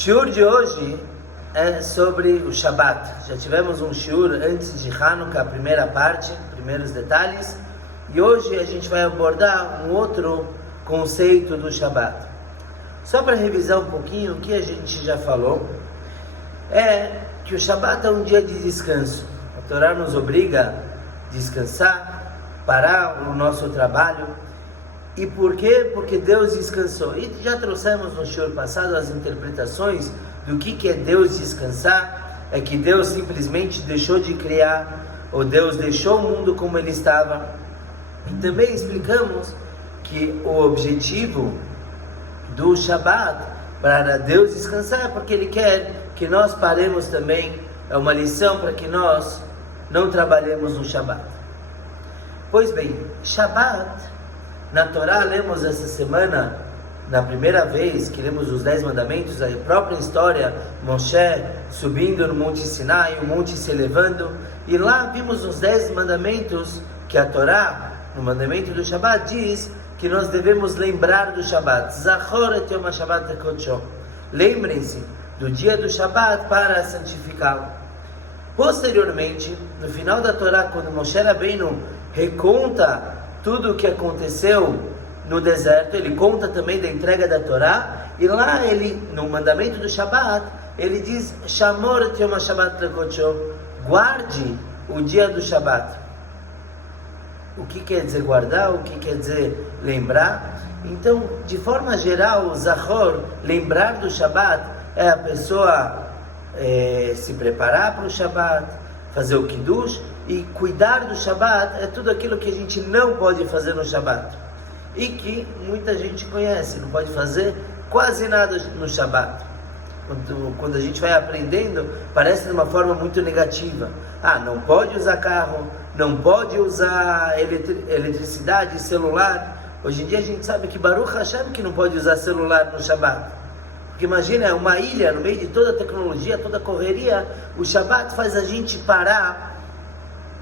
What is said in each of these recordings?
shiur de hoje é sobre o Shabat. Já tivemos um shiur antes de Hanukkah, a primeira parte, primeiros detalhes. E hoje a gente vai abordar um outro conceito do Shabat. Só para revisar um pouquinho o que a gente já falou, é que o Shabat é um dia de descanso. A Torá nos obriga a descansar, parar o nosso trabalho. E por quê? Porque Deus descansou. E já trouxemos no shiur passado as interpretações do que é Deus descansar. É que Deus simplesmente deixou de criar, ou Deus deixou o mundo como ele estava. E também explicamos que o objetivo do Shabat para Deus descansar é porque Ele quer que nós paremos também. É uma lição para que nós não trabalhemos no Shabat. Pois bem, Shabat, na Torá lemos essa semana, na primeira vez que lemos os 10 mandamentos, a própria história, Moshe subindo no Monte Sinai, o monte se elevando, e lá vimos os 10 mandamentos que a Torá, no mandamento do Shabat, diz que nós devemos lembrar do Shabat. Zachor et yom ha-Shabat kodsho. Lembrem-se do dia do Shabat para santificá-lo. Posteriormente, no final da Torá, quando Moshe Rabbeinu reconta tudo o que aconteceu no deserto, ele conta também da entrega da Torá, e lá ele, no mandamento do Shabat, ele diz, Shamor et yom ha-Shabat kodsho, guarde o dia do Shabat. O que quer dizer guardar? O que quer dizer lembrar? Então, de forma geral, o Zachor, lembrar do Shabat, é a pessoa se preparar para o Shabat, fazer o Kiddush, e cuidar do Shabat é tudo aquilo que a gente não pode fazer no Shabat. E que muita gente conhece, não pode fazer quase nada no Shabat. Quando a gente vai aprendendo, parece de uma forma muito negativa. Não pode usar carro, não pode usar eletricidade, celular. Hoje em dia a gente sabe que Baruch Hashem que não pode usar celular no Shabat. Porque imagina, uma ilha no meio de toda a tecnologia, toda a correria, o Shabat faz a gente parar,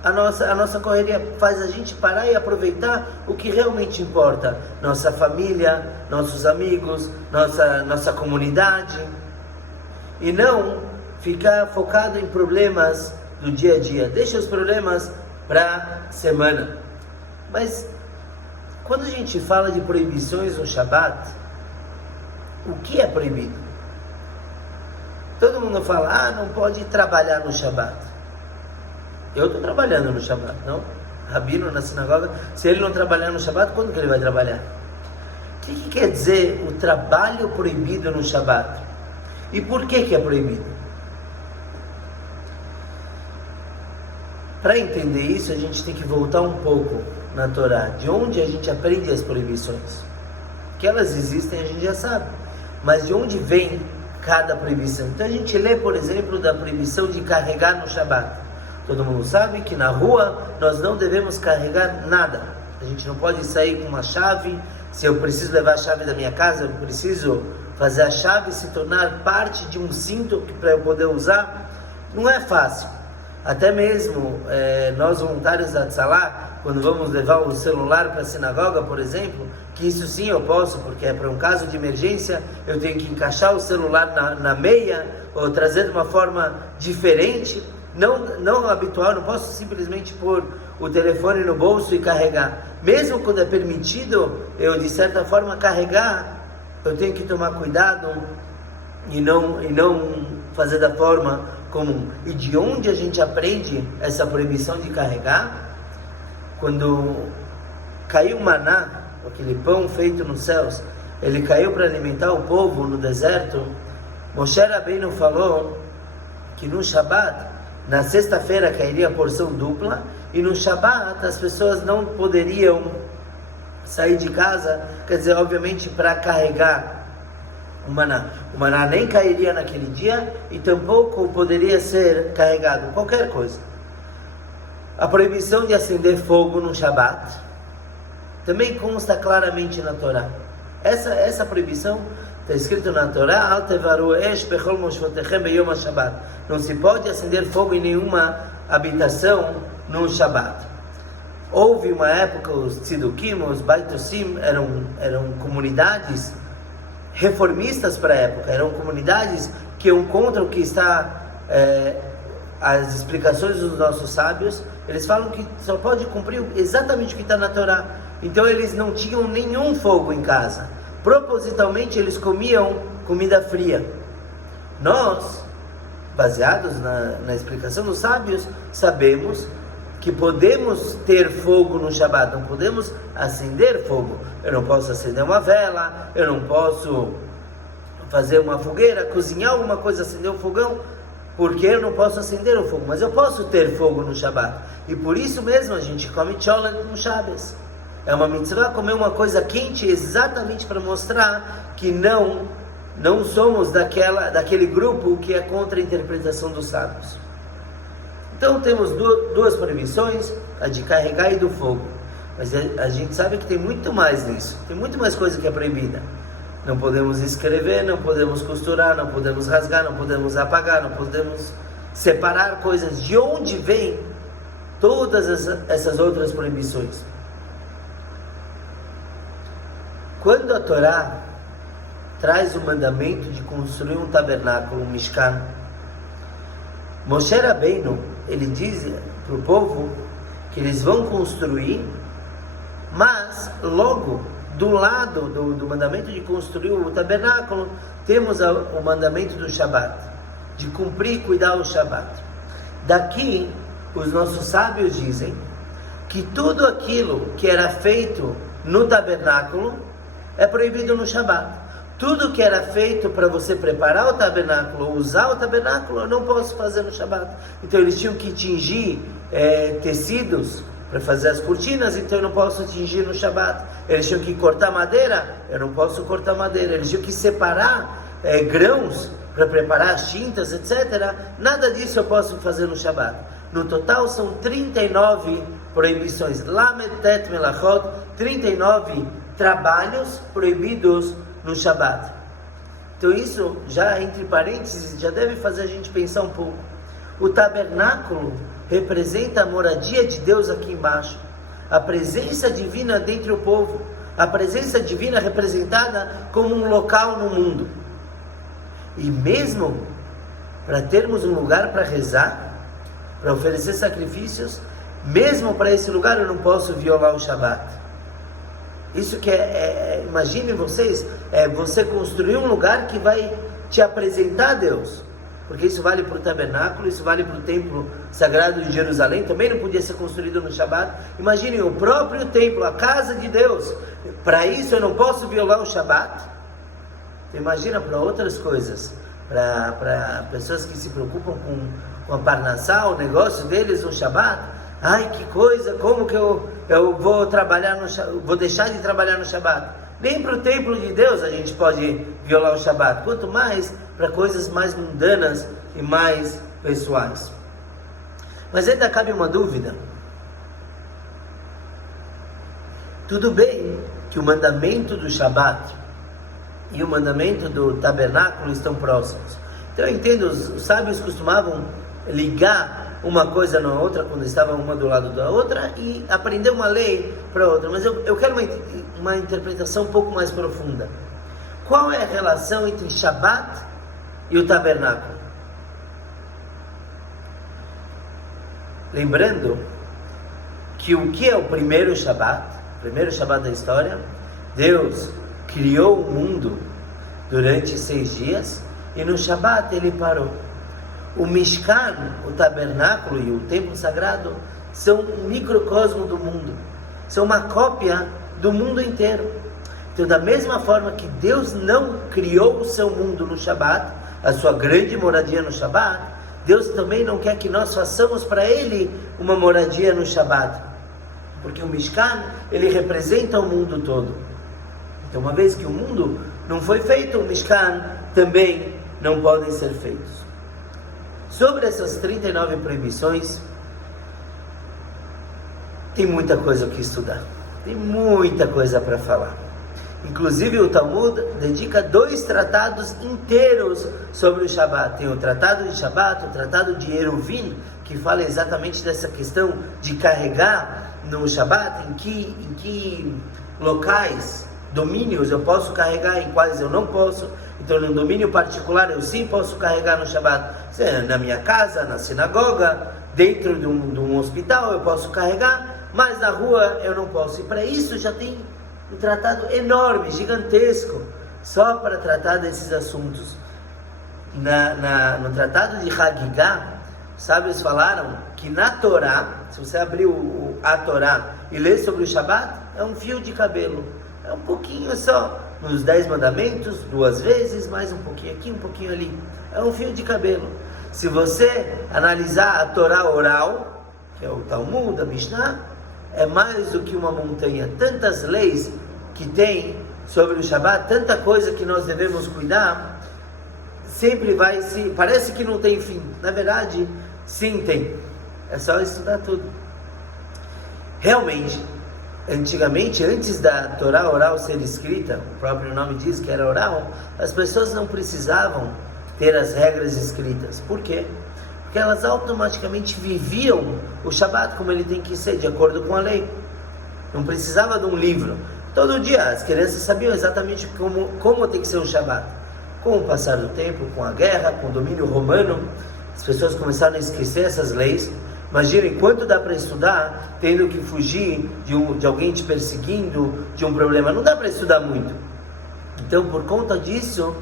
a nossa correria faz a gente parar e aproveitar o que realmente importa. Nossa família, nossos amigos, nossa comunidade. E não ficar focado em problemas do dia a dia. Deixa os problemas para a semana. Mas quando a gente fala de proibições no Shabat, o que é proibido? Todo mundo fala, não pode trabalhar no Shabat. Eu estou trabalhando no Shabat, não? Rabino na sinagoga, se ele não trabalhar no Shabat, quando que ele vai trabalhar? O que quer dizer o trabalho proibido no Shabat? E por que é proibido? Para entender isso, a gente tem que voltar um pouco na Torá, de onde a gente aprende as proibições. Que elas existem, a gente já sabe, mas de onde vem cada proibição? Então a gente lê, por exemplo, da proibição de carregar no Shabat. Todo mundo sabe que na rua nós não devemos carregar nada. A gente não pode sair com uma chave. Se eu preciso levar a chave da minha casa, eu preciso fazer a chave se tornar parte de um cinto para eu poder usar. Não é fácil. Até mesmo nós voluntários da Tzalá, quando vamos levar o celular para a sinagoga, por exemplo, que isso sim eu posso, porque é para um caso de emergência, eu tenho que encaixar o celular na meia, ou trazer de uma forma diferente, não habitual, não posso simplesmente pôr o telefone no bolso e carregar. Mesmo quando é permitido, eu de certa forma carregar, eu tenho que tomar cuidado e não fazer da forma comum. E de onde a gente aprende essa proibição de carregar? Quando caiu o maná, aquele pão feito nos céus, ele caiu para alimentar o povo no deserto. Moshe Rabbeinu falou que no Shabat, na sexta-feira cairia a porção dupla, e no Shabat as pessoas não poderiam sair de casa, quer dizer, obviamente para carregar o maná. O maná nem cairia naquele dia e tampouco poderia ser carregado, qualquer coisa. A proibição de acender fogo no Shabat também consta claramente na Torá. Essa proibição está escrito na Torá, Al tevaru esh bechol moshvotechem beyom ha-Shabat. Não se pode acender fogo em nenhuma habitação no Shabat. Houve uma época, os Tzidukim, os Baitosim, eram comunidades reformistas para a época, eram comunidades que encontram que está as explicações dos nossos sábios. Eles falam que só pode cumprir exatamente o que está na Torá. Então eles não tinham nenhum fogo em casa. Propositalmente eles comiam comida fria. Nós, baseados na explicação dos sábios, sabemos que podemos ter fogo no Shabat, não podemos acender fogo. Eu não posso acender uma vela, eu não posso fazer uma fogueira, cozinhar alguma coisa, acender um fogão, porque eu não posso acender o fogo, mas eu posso ter fogo no Shabat. E por isso mesmo a gente come cholent no Shabbos. É uma mitzvah comer uma coisa quente, exatamente para mostrar que não somos daquele grupo que é contra a interpretação dos sábios. Então temos duas proibições, a de carregar e do fogo. Mas a gente sabe que tem muito mais nisso. Tem muito mais coisa que é proibida. Não podemos escrever, não podemos costurar, não podemos rasgar, não podemos apagar, não podemos separar coisas. De onde vêm todas essas outras proibições? Quando a Torá traz o mandamento de construir um tabernáculo, um Mishkan, Moshe Rabbeinu, ele diz para o povo que eles vão construir, mas logo do lado do mandamento de construir o tabernáculo, temos o mandamento do Shabat, de cumprir e cuidar o Shabat. Daqui, os nossos sábios dizem que tudo aquilo que era feito no tabernáculo é proibido no Shabat. Tudo que era feito para você preparar o tabernáculo, usar o tabernáculo, eu não posso fazer no Shabat. Então eles tinham que tingir tecidos para fazer as cortinas, então eu não posso tingir no Shabat. Eles tinham que cortar madeira, eu não posso cortar madeira. Eles tinham que separar grãos para preparar as tintas, etc. Nada disso eu posso fazer no Shabat. No total são 39 proibições. Lamed Tet Melachot, 39 trabalhos proibidos no Shabat. Então isso, já entre parênteses, já deve fazer a gente pensar um pouco. O tabernáculo representa a moradia de Deus aqui embaixo, a presença divina dentre o povo, a presença divina representada como um local no mundo. E mesmo para termos um lugar para rezar, para oferecer sacrifícios, mesmo para esse lugar eu não posso violar o Shabat. Isso que imaginem vocês, você construir um lugar que vai te apresentar a Deus, porque isso vale para o tabernáculo, isso vale para o templo sagrado de Jerusalém, também não podia ser construído no Shabat. Imaginem o próprio templo, a casa de Deus, para isso eu não posso violar o Shabat. Imagina para outras coisas, para pessoas que se preocupam com a parnassá, o negócio deles no Shabat. Ai, que coisa, como que eu vou trabalhar vou deixar de trabalhar no Shabat? Nem para o templo de Deus a gente pode violar o Shabat, quanto mais para coisas mais mundanas e mais pessoais. Mas ainda cabe uma dúvida. Tudo bem que o mandamento do Shabat e o mandamento do tabernáculo estão próximos. Então eu entendo, os sábios costumavam ligar uma coisa na outra, quando estavam uma do lado da outra, e aprender uma lei para outra. Mas eu quero uma interpretação um pouco mais profunda. Qual é a relação entre Shabat e o tabernáculo? Lembrando que o que é o primeiro Shabat da história? Deus criou o mundo durante 6 dias, e no Shabat ele parou. O Mishkan, o tabernáculo e o templo sagrado são um microcosmo do mundo, são uma cópia do mundo inteiro. Então, da mesma forma que Deus não criou o seu mundo no Shabat, a sua grande moradia no Shabat, Deus também não quer que nós façamos para Ele uma moradia no Shabat, porque o Mishkan, ele representa o mundo todo. Então, uma vez que o mundo não foi feito, o Mishkan também não podem ser feitos. Sobre essas 39 proibições, tem muita coisa o que estudar, tem muita coisa para falar. Inclusive o Talmud dedica 2 tratados inteiros sobre o Shabat. Tem o tratado de Shabat, o tratado de Eruvin, que fala exatamente dessa questão de carregar no Shabat, em que locais domínios eu posso carregar, em quais eu não posso. Então, no domínio particular eu sim posso carregar no Shabat. Na minha casa, na sinagoga, dentro de um hospital eu posso carregar, mas na rua eu não posso. E para isso já tem um tratado enorme, gigantesco, só para tratar desses assuntos. No tratado de Hagigah, sábios falaram que na Torá, se você abrir a Torá e ler sobre o Shabat, é um fio de cabelo, é um pouquinho só. Nos 10 mandamentos, 2 vezes, mais um pouquinho aqui, um pouquinho ali, é um fio de cabelo. Se você analisar a Torá oral, que é o Talmud, a Mishnah, é mais do que uma montanha. Tantas leis que tem sobre o Shabat, tanta coisa que nós devemos cuidar, sempre parece que não tem fim. Na verdade, sim tem. É só estudar tudo. Realmente, antigamente, antes da Torá oral ser escrita, o próprio nome diz que era oral, as pessoas não precisavam ter as regras escritas. Por quê? Porque elas automaticamente viviam o Shabat como ele tem que ser, de acordo com a lei. Não precisava de um livro. Todo dia as crianças sabiam exatamente como tem que ser o Shabat. Com o passar do tempo, com a guerra, com o domínio romano, as pessoas começaram a esquecer essas leis. Imaginem quanto dá para estudar tendo que fugir de alguém te perseguindo, de um problema. Não dá para estudar muito. Então, por conta disso,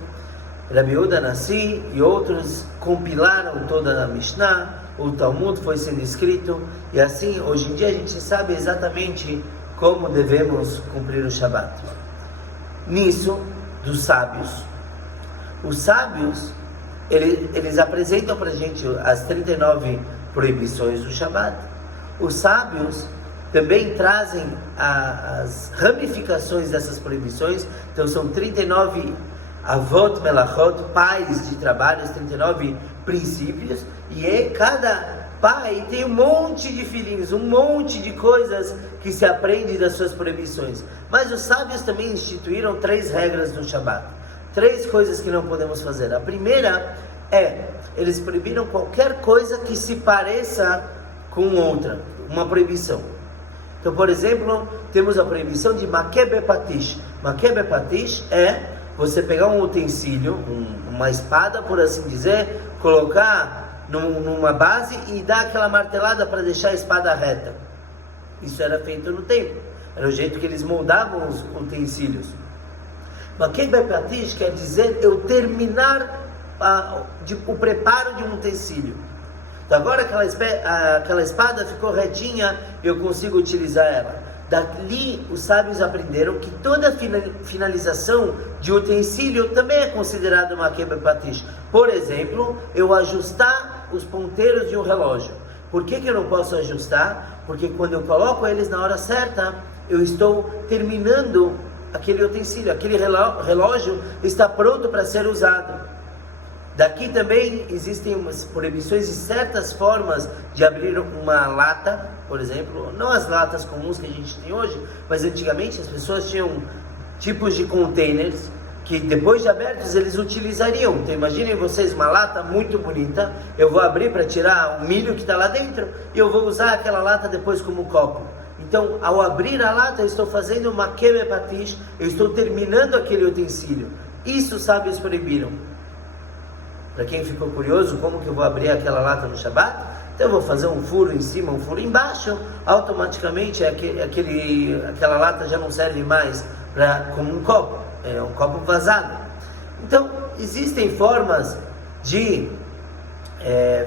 Rabi Yehuda Nassi e outros compilaram toda a Mishnah, o Talmud foi sendo escrito, e assim, hoje em dia, a gente sabe exatamente como devemos cumprir o Shabat. Nisso, dos sábios. Os sábios, eles apresentam para a gente as 39 proibições do Shabat. Os sábios também trazem as ramificações dessas proibições. Então são 39 avot melachot, pais de trabalhos, 39 princípios, e cada pai tem um monte de filhinhos, um monte de coisas que se aprende das suas proibições. Mas os sábios também instituíram 3 regras do Shabat, 3 coisas que não podemos fazer. A primeira eles proibiram qualquer coisa que se pareça com outra, uma proibição. Então, por exemplo, temos a proibição de makebe patish. Makebe patish é você pegar um utensílio, uma espada, por assim dizer, colocar numa base e dar aquela martelada para deixar a espada reta. Isso era feito no templo, era o jeito que eles moldavam os utensílios. Makebe patish quer dizer eu terminar o preparo de um utensílio. Então agora aquela espada ficou retinha e eu consigo utilizar ela. Dali os sábios aprenderam que toda finalização de utensílio também é considerada uma makebe patish. Por exemplo, eu ajustar os ponteiros de um relógio. Por que eu não posso ajustar? Porque quando eu coloco eles na hora certa, eu estou terminando aquele utensílio, aquele relógio está pronto para ser usado. Daqui também existem umas proibições de certas formas de abrir uma lata, por exemplo, não as latas comuns que a gente tem hoje, mas antigamente as pessoas tinham tipos de containers que depois de abertos eles utilizariam. Então imaginem vocês uma lata muito bonita, eu vou abrir para tirar o milho que está lá dentro e eu vou usar aquela lata depois como copo. Então ao abrir a lata eu estou fazendo uma makebe patish, eu estou terminando aquele utensílio. Isso os sábios proibiram. Para quem ficou curioso, como que eu vou abrir aquela lata no Shabat? Então eu vou fazer um furo em cima, um furo embaixo, automaticamente aquela lata já não serve mais como um copo, é um copo vazado. Então existem formas de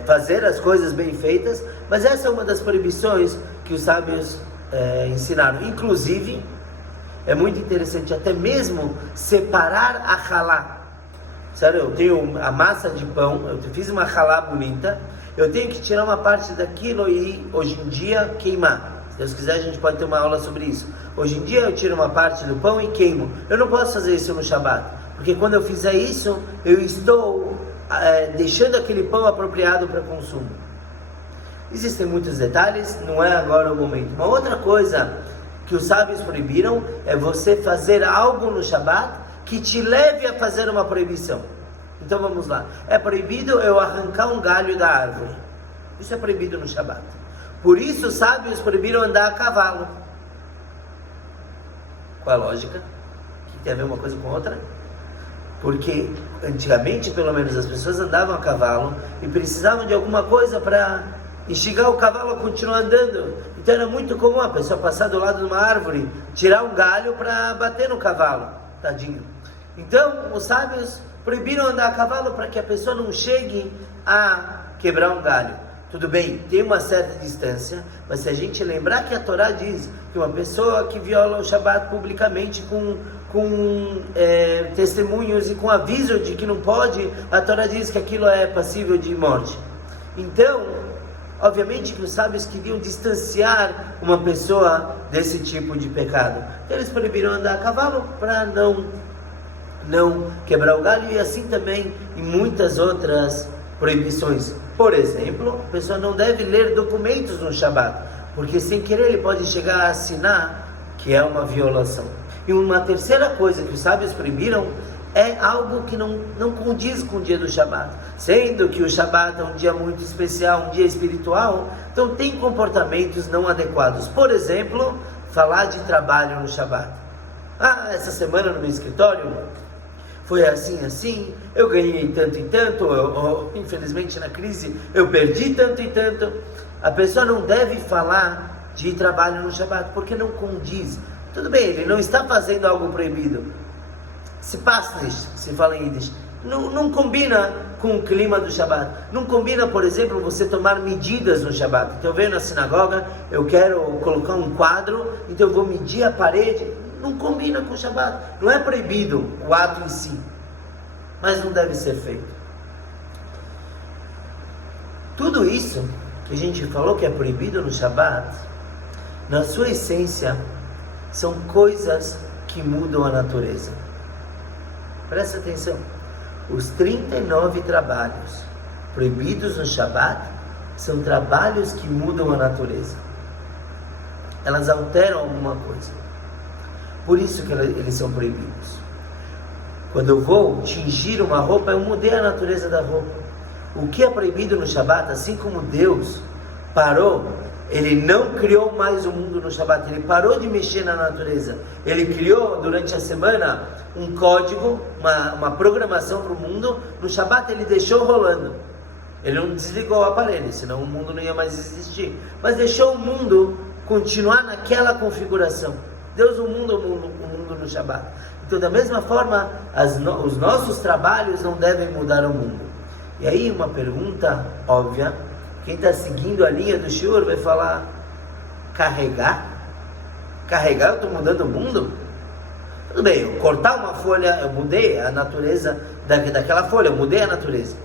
fazer as coisas bem feitas, mas essa é uma das proibições que os sábios ensinaram. Inclusive, é muito interessante até mesmo separar a halá. Sério, eu tenho a massa de pão, eu fiz uma halá bonita, eu tenho que tirar uma parte daquilo e hoje em dia queimar. Se Deus quiser a gente pode ter uma aula sobre isso. Hoje em dia eu tiro uma parte do pão e queimo. Eu não posso fazer isso no Shabat, porque quando eu fizer isso, eu estou deixando aquele pão apropriado para consumo. Existem muitos detalhes, não é agora o momento. Uma outra coisa que os sábios proibiram é você fazer algo no Shabat que te leve a fazer uma proibição. Então vamos lá. É proibido eu arrancar um galho da árvore. Isso é proibido no Shabat. Por isso os sábios proibiram andar a cavalo. Qual a lógica? que tem a ver uma coisa com outra? Porque antigamente, pelo menos, as pessoas andavam a cavalo e precisavam de alguma coisa para instigar o cavalo a continuar andando. Então era muito comum a pessoa passar do lado de uma árvore, tirar um galho para bater no cavalo, tadinho. Então os sábios proibiram andar a cavalo para que a pessoa não chegue a quebrar um galho. Tudo bem, tem uma certa distância, mas se a gente lembrar que a Torá diz que uma pessoa que viola o Shabat publicamente com testemunhos e com aviso de que não pode, a Torá diz que aquilo é passível de morte. Então, obviamente que os sábios queriam distanciar uma pessoa desse tipo de pecado. Então eles proibiram andar a cavalo para não quebrar o galho, e assim também em muitas outras proibições. Por exemplo, a pessoa não deve ler documentos no Shabat, porque sem querer ele pode chegar a assinar que é uma violação. E uma terceira coisa que os sábios proibiram é algo que não condiz com o dia do Shabat, sendo que o Shabat é um dia muito especial, um dia espiritual, então tem comportamentos não adequados. Por exemplo, falar de trabalho no Shabat. Essa semana no meu escritório foi assim, eu ganhei tanto e tanto, infelizmente na crise eu perdi tanto e tanto. A pessoa não deve falar de trabalho no Shabat, porque não condiz. Tudo bem, ele não está fazendo algo proibido. Se passa isso, se fala em Yiddish. Não combina com o clima do Shabat. Não combina, por exemplo, você tomar medidas no Shabat. Então eu venho na sinagoga, eu quero colocar um quadro, então eu vou medir a parede. Não combina com o Shabat. Não é proibido o ato em si, mas não deve ser feito. Tudo isso que a gente falou que é proibido no Shabat, na sua essência, são coisas que mudam a natureza. Presta atenção. Os 39 trabalhos proibidos no Shabat são trabalhos que mudam a natureza. Elas alteram alguma coisa. Por isso que eles são proibidos. Quando eu vou tingir uma roupa, eu mudei a natureza da roupa. O que é proibido no Shabat, assim como Deus parou, ele não criou mais o mundo no Shabat, ele parou de mexer na natureza. Ele criou durante a semana um código, uma programação para o mundo. No Shabat ele deixou rolando. Ele não desligou o aparelho, senão o mundo não ia mais existir. Mas deixou o mundo continuar naquela configuração. Deus o mundo no Shabat. Então, da mesma forma, os nossos trabalhos não devem mudar o mundo. E aí, uma pergunta óbvia: quem está seguindo a linha do Shiur vai falar, carregar? Carregar, eu estou mudando o mundo? Tudo bem, eu cortar uma folha, eu mudei a natureza daquela folha, eu mudei a natureza.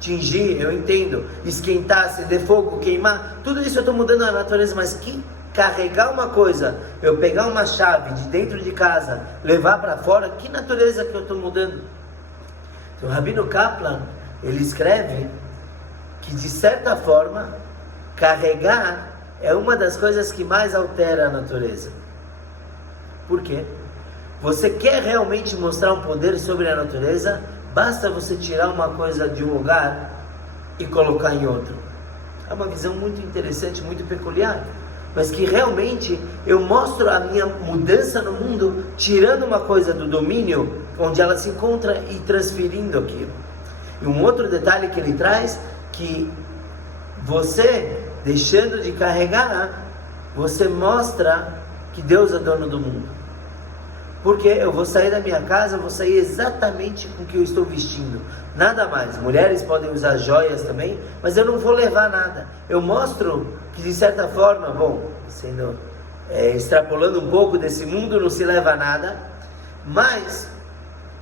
Tingir, eu entendo. Esquentar, acender fogo, queimar, tudo isso eu estou mudando a natureza, mas que carregar uma coisa, eu pegar uma chave de dentro de casa, levar para fora, que natureza que eu estou mudando? Então, o Rabino Kaplan, ele escreve que, de certa forma, carregar é uma das coisas que mais altera a natureza. Por quê? Você quer realmente mostrar um poder sobre a natureza? Basta você tirar uma coisa de um lugar e colocar em outro. É uma visão muito interessante, muito peculiar, mas que realmente eu mostro a minha mudança no mundo, tirando uma coisa do domínio onde ela se encontra e transferindo aquilo. E um outro detalhe que ele traz, que você, deixando de carregar, você mostra que Deus é dono do mundo. Porque eu vou sair da minha casa, eu vou sair exatamente com o que eu estou vestindo, nada mais. Mulheres podem usar joias também, mas eu não vou levar nada. Eu mostro que, de certa forma, extrapolando um pouco desse mundo, não se leva nada, mas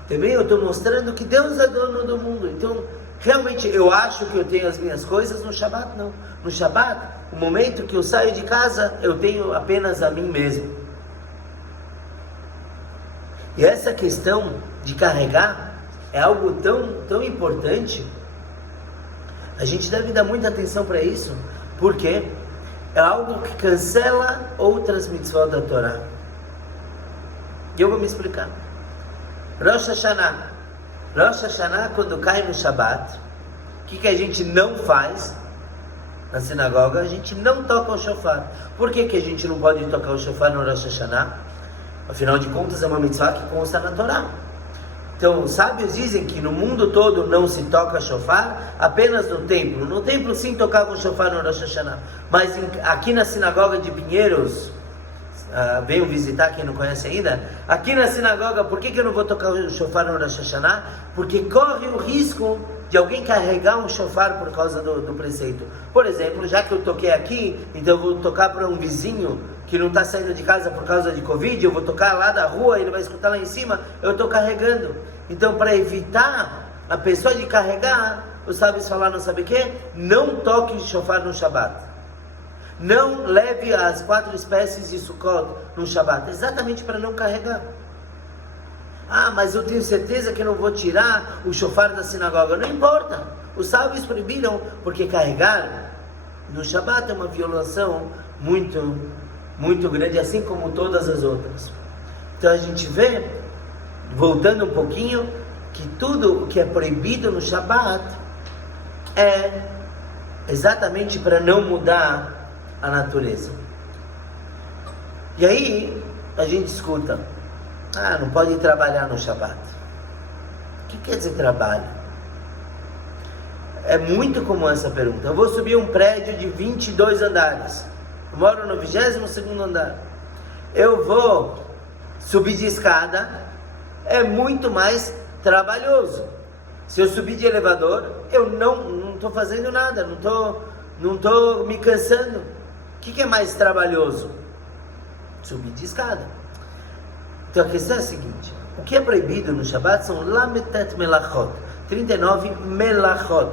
também eu estou mostrando que Deus é dono do mundo. Então, realmente, eu acho que eu tenho as minhas coisas. No Shabat, não. No Shabat, o momento que eu saio de casa, eu tenho apenas a mim mesmo. E essa questão de carregar é algo tão importante. A gente deve dar muita atenção para isso, porque é algo que cancela outras mitzvot da Torá. E eu vou me explicar. Rosh Hashanah. Rosh Hashanah, quando cai no Shabat, o que a gente não faz na sinagoga? A gente não toca o shofar. Por que a gente não pode tocar o shofar no Rosh Hashanah? Afinal de contas, é uma mitzvah que consta na Torá. Então, os sábios dizem que no mundo todo não se toca shofar, apenas no templo. No templo sim tocava o shofar no Rosh Hashanah. Mas aqui na sinagoga de Pinheiros, venham visitar quem não conhece ainda. Aqui na sinagoga, por que eu não vou tocar o shofar no Rosh Hashanah? Porque corre o risco de alguém carregar um shofar por causa do preceito. Por exemplo, já que eu toquei aqui, então eu vou tocar para um vizinho que não está saindo de casa por causa de Covid, eu vou tocar lá da rua, ele vai escutar lá em cima, eu estou carregando. Então, para evitar a pessoa de carregar, os sábios falaram, sabe o quê? Não toque shofar no Shabat. Não leve as 4 espécies de Sukkot no Shabat, exatamente para não carregar. Mas eu tenho certeza que eu não vou tirar o shofar da sinagoga. Não importa, os sábios proibiram, porque carregar no Shabat é uma violação muito grande, assim como todas as outras. Então a gente vê, voltando um pouquinho, que tudo o que é proibido no Shabat é exatamente para não mudar a natureza. E aí a gente escuta, não pode trabalhar no Shabat. O que quer dizer trabalho? É muito comum essa pergunta. Eu vou subir um prédio de 22 andares. Eu moro no 22º andar. Eu vou subir de escada, é muito mais trabalhoso. Se eu subir de elevador, eu não estou fazendo nada, não tô me cansando. O que é mais trabalhoso? Subir de escada. Então a questão é a seguinte: o que é proibido no Shabat são lametet melachot, 39 melachot.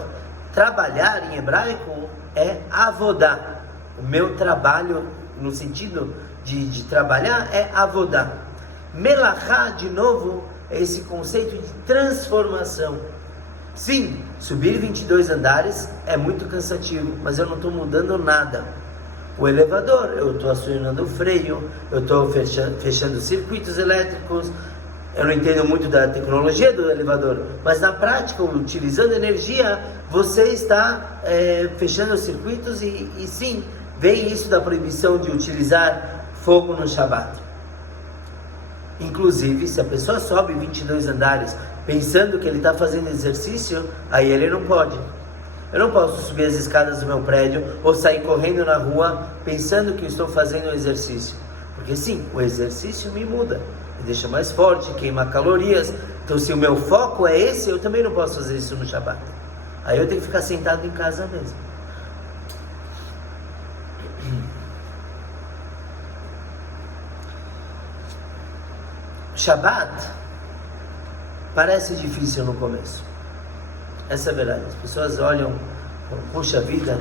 Trabalhar em hebraico é avodá. O meu trabalho, no sentido de trabalhar, é avodá. Melachá, de novo, é esse conceito de transformação. Sim, subir 22 andares é muito cansativo, mas eu não estou mudando nada. O elevador, eu estou acionando o freio, eu estou fechando circuitos elétricos. Eu não entendo muito da tecnologia do elevador, mas na prática, utilizando energia, você está fechando os circuitos e sim, vem isso da proibição de utilizar fogo no Shabat. Inclusive, se a pessoa sobe 22 andares pensando que ele está fazendo exercício, aí ele não pode. Eu não posso subir as escadas do meu prédio ou sair correndo na rua pensando que eu estou fazendo exercício. Porque sim, o exercício me muda, me deixa mais forte, queima calorias. Então se o meu foco é esse, eu também não posso fazer isso no Shabat. Aí eu tenho que ficar sentado em casa mesmo. Shabat parece difícil no começo. Essa é a verdade. As pessoas olham, puxa vida,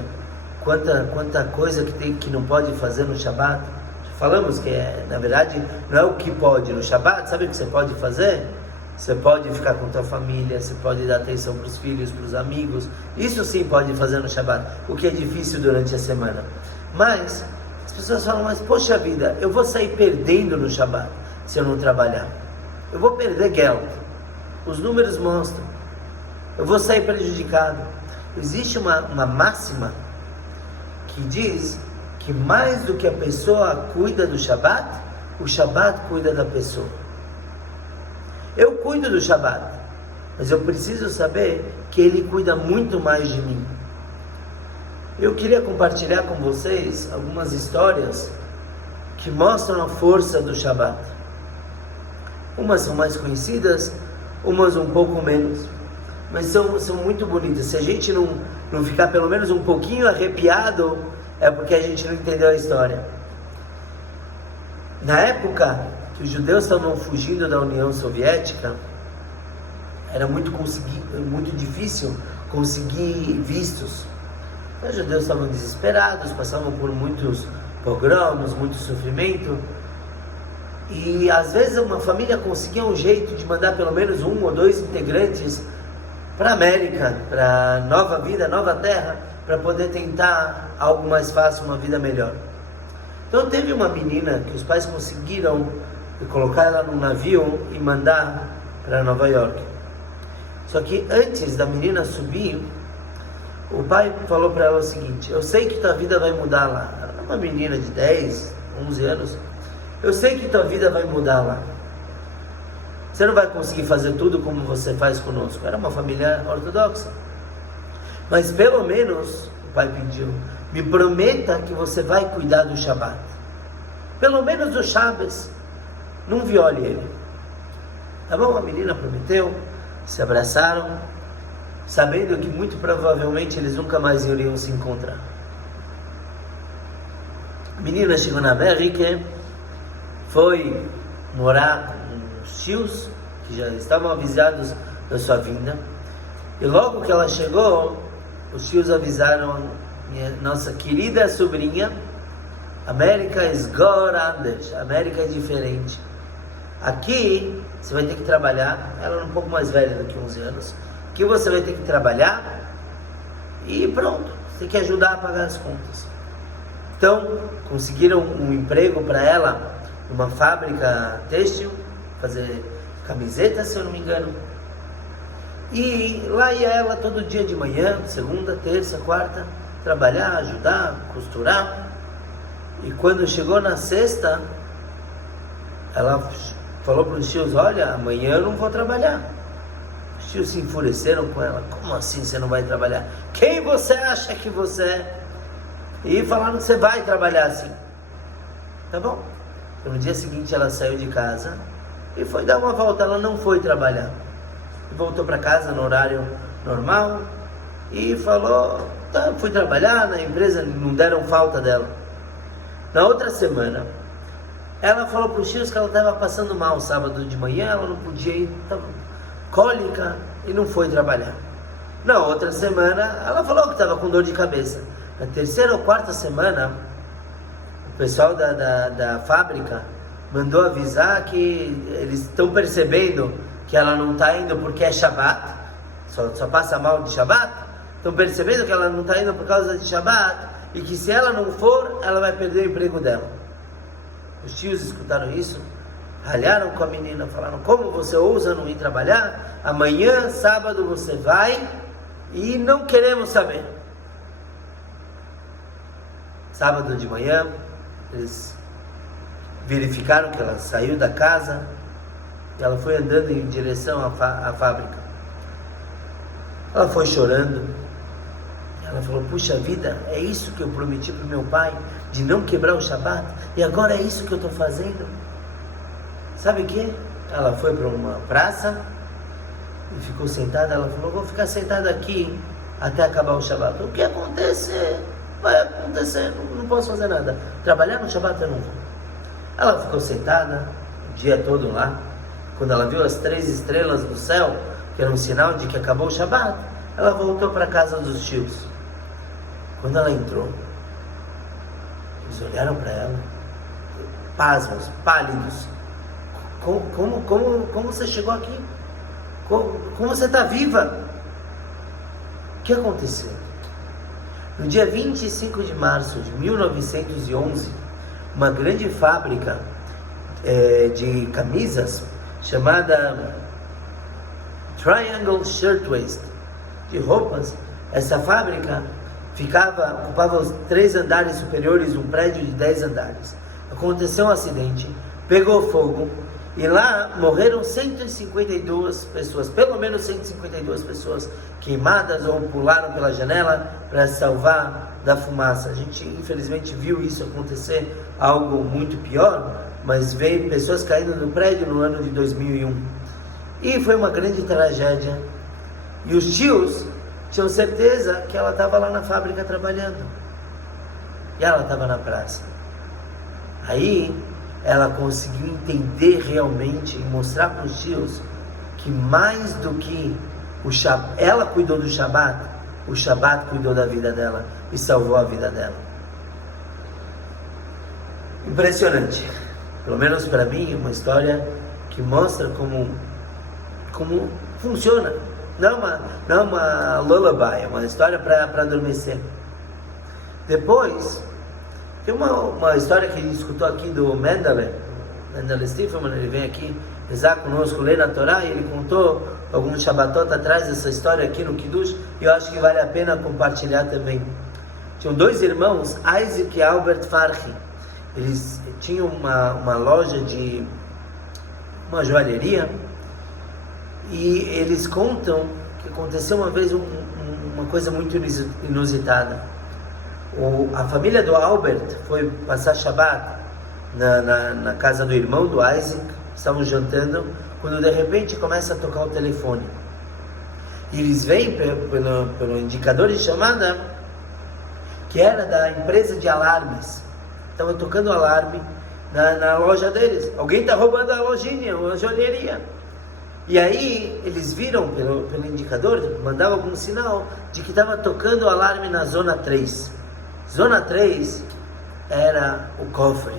quanta coisa que não pode fazer no Shabat. Falamos que na verdade não é o que pode no Shabat. Sabe o que você pode fazer? Você pode ficar com tua família, você pode dar atenção para os filhos, para os amigos. Isso sim pode fazer no Shabat, o que é difícil durante a semana. Mas as pessoas falam, mas poxa vida, eu vou sair perdendo no Shabat se eu não trabalhar. Eu vou perder geld. Os números mostram. Eu vou sair prejudicado. Existe uma máxima que diz que mais do que a pessoa cuida do Shabat, o Shabat cuida da pessoa. Eu cuido do Shabat, mas eu preciso saber que ele cuida muito mais de mim. Eu queria compartilhar com vocês algumas histórias que mostram a força do Shabat. Umas são mais conhecidas, umas um pouco menos, mas são muito bonitas. Se a gente não ficar pelo menos um pouquinho arrepiado, é porque a gente não entendeu a história. Na época que os judeus estavam fugindo da União Soviética, era muito difícil conseguir vistos. Os judeus estavam desesperados, passavam por muitos pogroms, muito sofrimento. E às vezes uma família conseguia um jeito de mandar pelo menos 1 ou 2 integrantes para a América, para nova vida, nova terra, para poder tentar algo mais fácil, uma vida melhor. Então teve uma menina que os pais conseguiram colocar ela num navio e mandar para Nova York. Só que antes da menina subir, o pai falou para ela o seguinte: eu sei que tua vida vai mudar lá. Ela era uma menina de 10, 11 anos. eu sei que tua vida vai mudar lá. Você não vai conseguir fazer tudo como você faz conosco. Era uma família ortodoxa. Mas pelo menos, o pai pediu, me prometa que você vai cuidar do Shabat. Pelo menos do Shabbos. Não viole ele. Tá bom? A menina prometeu, se abraçaram, sabendo que muito provavelmente eles nunca mais iriam se encontrar. A menina chegou na América, foi morar com os tios, que já estavam avisados da sua vinda. E logo que ela chegou, os tios avisaram nossa querida sobrinha, América is Gorandes, América é diferente. Aqui você vai ter que trabalhar, ela é um pouco mais velha do que 11 anos, aqui você vai ter que trabalhar e pronto, você tem que ajudar a pagar as contas. Então, conseguiram um emprego para ela numa fábrica têxtil, fazer camisetas, se eu não me engano. E lá ia ela todo dia de manhã, segunda, terça, quarta, trabalhar, ajudar, costurar. E quando chegou na sexta, ela falou para os tios, olha, amanhã eu não vou trabalhar. Os tios se enfureceram com ela, como assim você não vai trabalhar? Quem você acha que você é? E falaram que você vai trabalhar assim. Tá bom. Então, no dia seguinte ela saiu de casa e foi dar uma volta, ela não foi trabalhar. Voltou para casa no horário normal e falou, tá, fui trabalhar na empresa, não deram falta dela. Na outra semana, ela falou para os tios que ela estava passando mal sábado de manhã, ela não podia ir, estava cólica e não foi trabalhar. Na outra semana, ela falou que estava com dor de cabeça. Na terceira ou quarta semana, o pessoal da fábrica mandou avisar que eles estão percebendo que ela não está indo porque é Shabat, só passa mal de Shabat, estão percebendo que ela não está indo por causa de Shabat, e que se ela não for, ela vai perder o emprego dela. Os tios escutaram isso, ralharam com a menina, falaram, como você ousa não ir trabalhar? Amanhã, sábado, você vai e não queremos saber. Sábado de manhã, eles verificaram que ela saiu da casa, ela foi andando em direção à fábrica. Ela foi chorando. Ela falou, puxa vida, é isso que eu prometi para o meu pai, de não quebrar o Shabat, e agora é isso que eu estou fazendo. Sabe o que? Ela foi para uma praça e ficou sentada. Ela falou, vou ficar sentada aqui até acabar o Shabat. O que acontecer, vai acontecer, não posso fazer nada. Trabalhar no Shabat eu não vou. Ela ficou sentada o dia todo lá. Quando ela viu as 3 estrelas do céu, que era um sinal de que acabou o Shabat, ela voltou para a casa dos tios. Quando ela entrou, eles olharam para ela, pasmos, pálidos. Como você chegou aqui? Como você está viva? O que aconteceu? No dia 25 de março de 1911, uma grande fábrica de camisas chamada Triangle Shirtwaist, de roupas, essa fábrica ocupava os 3 andares superiores de um prédio de 10 andares. Aconteceu um acidente, pegou fogo, e lá morreram 152 pessoas, pelo menos 152 pessoas queimadas ou pularam pela janela para se salvar da fumaça. A gente infelizmente viu isso acontecer, algo muito pior, mas veio pessoas caindo no prédio no ano de 2001. E foi uma grande tragédia. E os tios tinham certeza que ela estava lá na fábrica trabalhando. E ela estava na praça. Aí ela conseguiu entender realmente e mostrar para os tios que mais do que ela cuidou do Shabat, o Shabat cuidou da vida dela e salvou a vida dela. Impressionante. Pelo menos para mim, uma história que mostra como funciona. Não uma lullaby, é uma história para adormecer. Depois, tem uma história que a gente escutou aqui do Mendele Stifferman. Ele vem aqui rezar conosco, ler na Torá, e ele contou alguns Shabbatot atrás dessa história aqui no Kiddush, e eu acho que vale a pena compartilhar também. Tinham 2 irmãos, Isaac e Albert Farhi. Eles tinham uma loja de uma joalheria, e eles contam que aconteceu uma vez uma coisa muito inusitada. A família do Albert foi passar Shabbat na casa do irmão do Isaac, estavam jantando, quando de repente começa a tocar o telefone. E eles veem pelo indicador de chamada que era da empresa de alarmes. Estava tocando alarme na loja deles. Alguém está roubando a lojinha, a joalheria. E aí eles viram pelo indicador, mandava algum sinal de que estava tocando o alarme na zona 3. Zona 3 era o cofre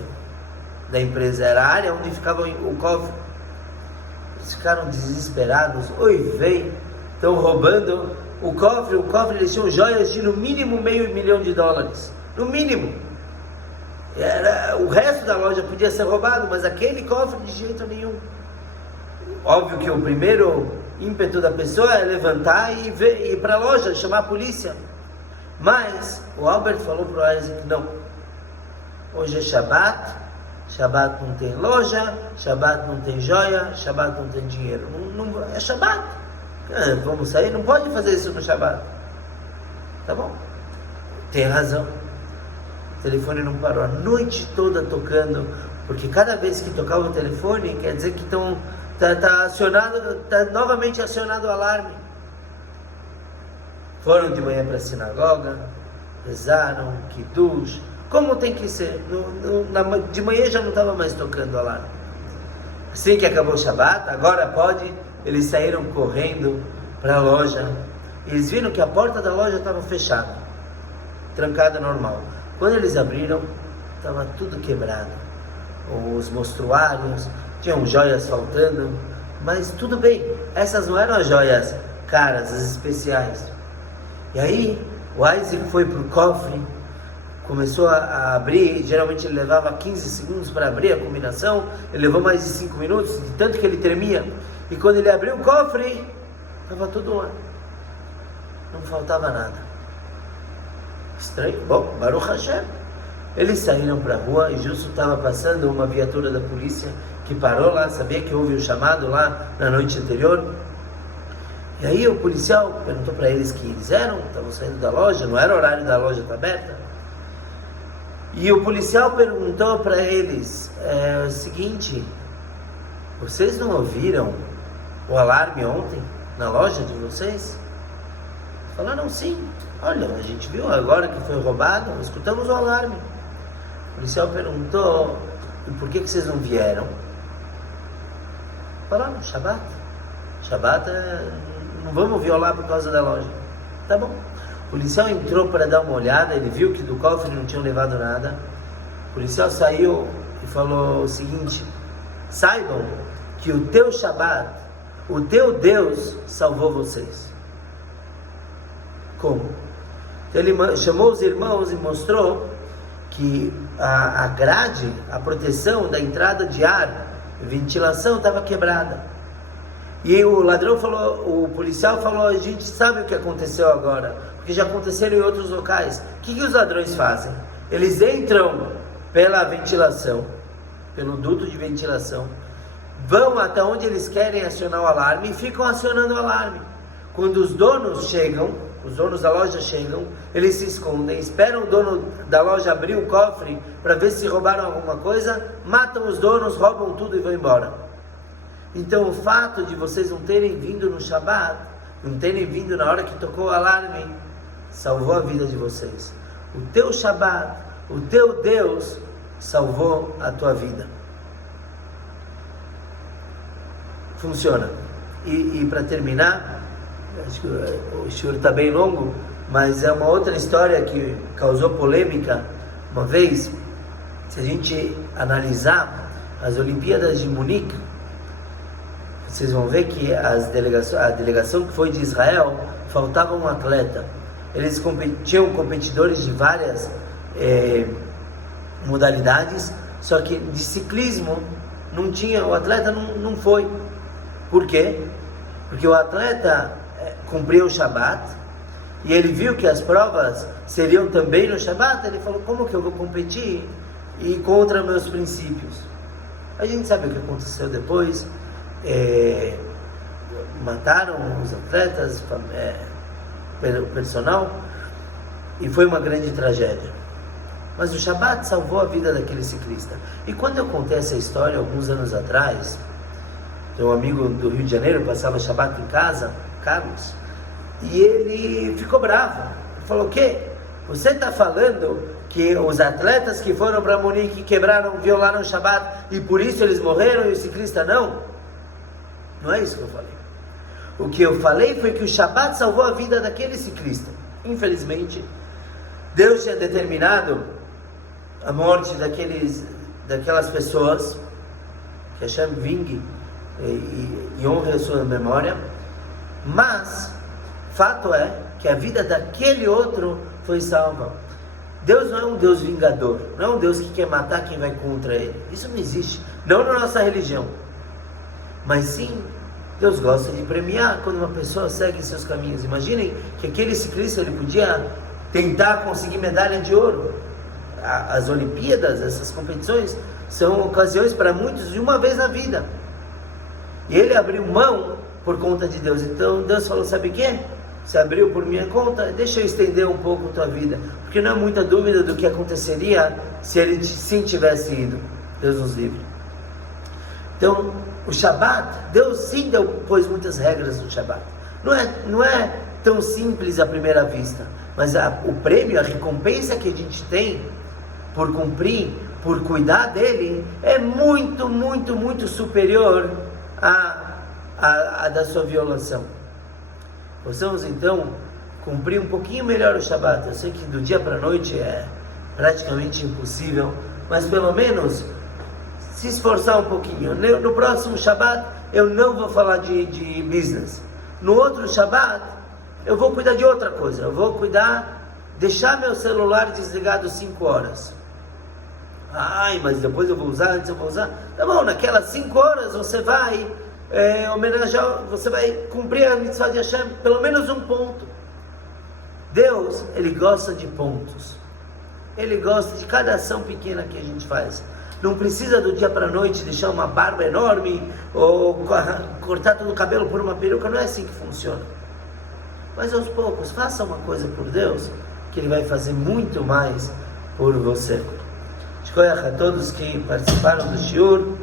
da empresa, era a área onde ficava o cofre. Eles ficaram desesperados. Oi, vem, estão roubando o cofre. Eles tinham joias de no mínimo $500 mil, no mínimo. O resto da loja podia ser roubado, mas aquele cofre de jeito nenhum. Óbvio que o primeiro ímpeto da pessoa é levantar e ir para a loja, chamar a polícia. Mas o Albert falou para o Isaac: não, hoje é Shabbat, Shabbat não tem loja, Shabbat não tem joia, Shabbat não tem dinheiro, não é Shabbat. Vamos sair, não pode fazer isso no Shabbat. Tá bom, tem razão. O telefone não parou a noite toda tocando, porque cada vez que tocava o telefone, quer dizer que está novamente acionado o alarme. Foram de manhã para a sinagoga, rezaram, kiddush, como tem que ser. De manhã já não estava mais tocando o alarme. Assim que acabou o Shabbat, agora pode, eles saíram correndo para a loja. Eles viram que a porta da loja estava fechada, trancada normal. Quando eles abriram, estava tudo quebrado. Os mostruários, tinham joias faltando, mas tudo bem, essas não eram as joias caras, as especiais. E aí, o Isaac foi para o cofre, começou a abrir. Geralmente ele levava 15 segundos para abrir a combinação, ele levou mais de 5 minutos, de tanto que ele tremia. E quando ele abriu o cofre, estava tudo lá, não faltava nada. Estranho. Bom, Baruch Hashem. Eles saíram para a rua e justo estava passando uma viatura da polícia que parou lá, sabia que houve o chamado lá na noite anterior. E aí o policial perguntou para eles que eles estavam saindo da loja, não era horário da loja estar aberta. E o policial perguntou para eles o seguinte: vocês não ouviram o alarme ontem na loja de vocês? Falaram sim. Olha, a gente viu agora que foi roubado, escutamos o alarme. O policial perguntou: e por que vocês não vieram? Falaram: Shabbat. Shabbat, não vamos violar por causa da loja. Tá bom. O policial entrou para dar uma olhada, ele viu que do cofre não tinham levado nada. O policial saiu e falou o seguinte: saibam que o teu Shabbat, o teu Deus salvou vocês. Como? Então ele chamou os irmãos e mostrou que a grade, a proteção da entrada de ar, ventilação estava quebrada. E o ladrão falou, o policial falou: a gente sabe o que aconteceu agora, porque já aconteceram em outros locais. O que os ladrões fazem? Eles entram pela ventilação, pelo duto de ventilação, vão até onde eles querem acionar o alarme e ficam acionando o alarme. Quando os donos chegam, os donos da loja chegam, eles se escondem, esperam o dono da loja abrir o cofre para ver se roubaram alguma coisa, matam os donos, roubam tudo e vão embora. Então o fato de vocês não terem vindo no Shabbat, não terem vindo na hora que tocou o alarme, salvou a vida de vocês. O teu Shabbat, o teu Deus salvou a tua vida. Funciona. E para terminar, acho que o shiur está bem longo, mas é uma outra história que causou polêmica uma vez. Se a gente analisar as Olimpíadas de Munique, vocês vão ver que a delegação que foi de Israel, faltava um atleta. Eles tinham competidores de várias modalidades, só que de ciclismo não tinha, o atleta não foi. Por quê? Porque o atleta cumpriu o Shabbat e ele viu que as provas seriam também no Shabbat. Ele falou: como que eu vou competir e contra meus princípios. A gente sabe o que aconteceu depois. Mataram os atletas, o personal, e foi uma grande tragédia. Mas o Shabat salvou a vida daquele ciclista. E quando eu contei essa história alguns anos atrás, um amigo do Rio de Janeiro passava Shabat em casa, Carlos, e ele ficou bravo. Ele falou: o quê? Você está falando que os atletas que foram para Munique quebraram, violaram o Shabat e por isso eles morreram e o ciclista não? Não é isso que eu falei. O que eu falei foi que o Shabat salvou a vida daquele ciclista. Infelizmente, Deus tinha determinado a morte daquelas pessoas, que Hashem vingue e honre a sua memória, mas fato é que a vida daquele outro foi salva. Deus não é um Deus vingador, não é um Deus que quer matar quem vai contra ele. Isso não existe, não na nossa religião. Mas sim, Deus gosta de premiar quando uma pessoa segue seus caminhos. Imaginem que aquele ciclista, ele podia tentar conseguir medalha de ouro. As Olimpíadas, essas competições, são ocasiões para muitos de uma vez na vida. E ele abriu mão por conta de Deus. Então Deus falou: sabe o quê? Você abriu por minha conta, deixa eu estender um pouco a tua vida. Porque não há muita dúvida do que aconteceria se ele sim tivesse ido. Deus nos livre. Então, o Shabat, Deus sim pôs muitas regras no Shabat. Não é tão simples à primeira vista, mas o prêmio, a recompensa que a gente tem por cumprir, por cuidar dele, é muito, muito, muito superior à da sua violação. Possamos então cumprir um pouquinho melhor o Shabat. Eu sei que do dia para a noite é praticamente impossível, mas pelo menos se esforçar um pouquinho. No próximo Shabat eu não vou falar de business. No outro Shabat eu vou cuidar de outra coisa. Eu vou deixar meu celular desligado 5 horas. Ai, mas depois eu vou usar, antes eu vou usar. Tá bom, naquelas 5 horas você vai homenagear, você vai cumprir a mitzvah de Hashem, pelo menos um ponto. Deus, Ele gosta de pontos. Ele gosta de cada ação pequena que a gente faz. Não precisa do dia para a noite deixar uma barba enorme ou cortar todo o cabelo por uma peruca. Não é assim que funciona. Mas aos poucos, faça uma coisa por Deus, que Ele vai fazer muito mais por você. Shkoyach a todos que participaram do shiur.